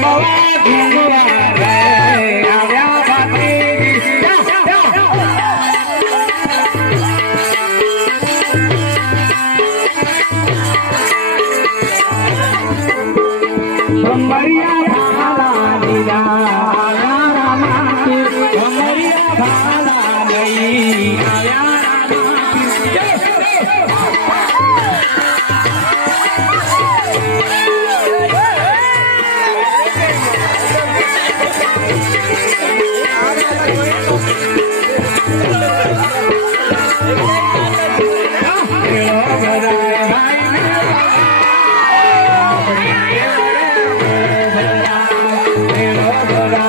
Ramava, Ramava,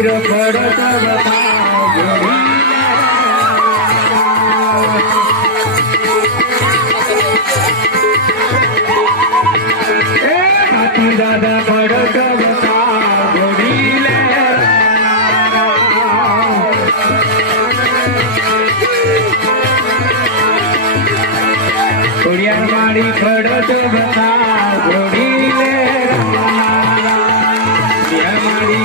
શરીર પડત દાદા પડકવતા ગોડી લે ખોડિયાર મારી ખડત બતા ગોડી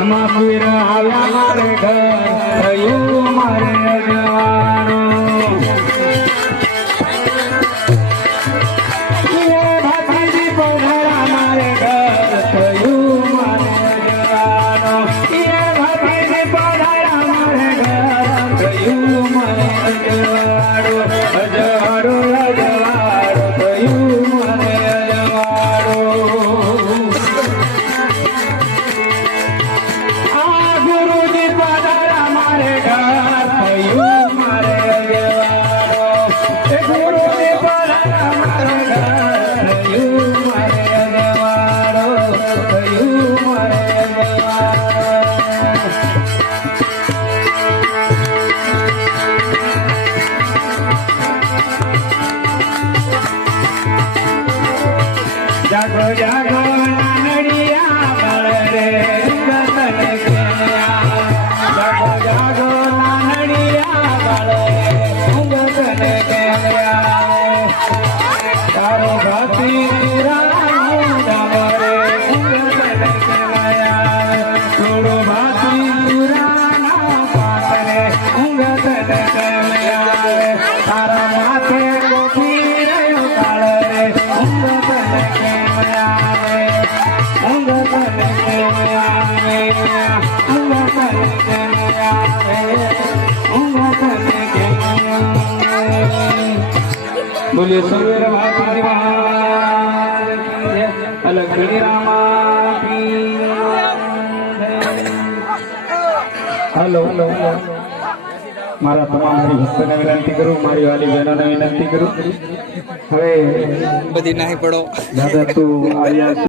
રામા પીર આવ્યા મારે ઘર થયું મારે જવાનું તારો ભાતી થોડો ભાતી પુરાના પાતરે ઉગત તારા માથે કોફી રહ્યો કાળ રે ઉગત ઉગત ઉગત ઉગત ઉગત બોલીએ સૂર્ય ભગવાન હલો હલો મારા તમામ હરિભક્તોને વિનંતી કરું મારી વાલી બહેનોને વિનંતી કરું. હવે બધી નાહી પડો. દાદા તું આવ્યા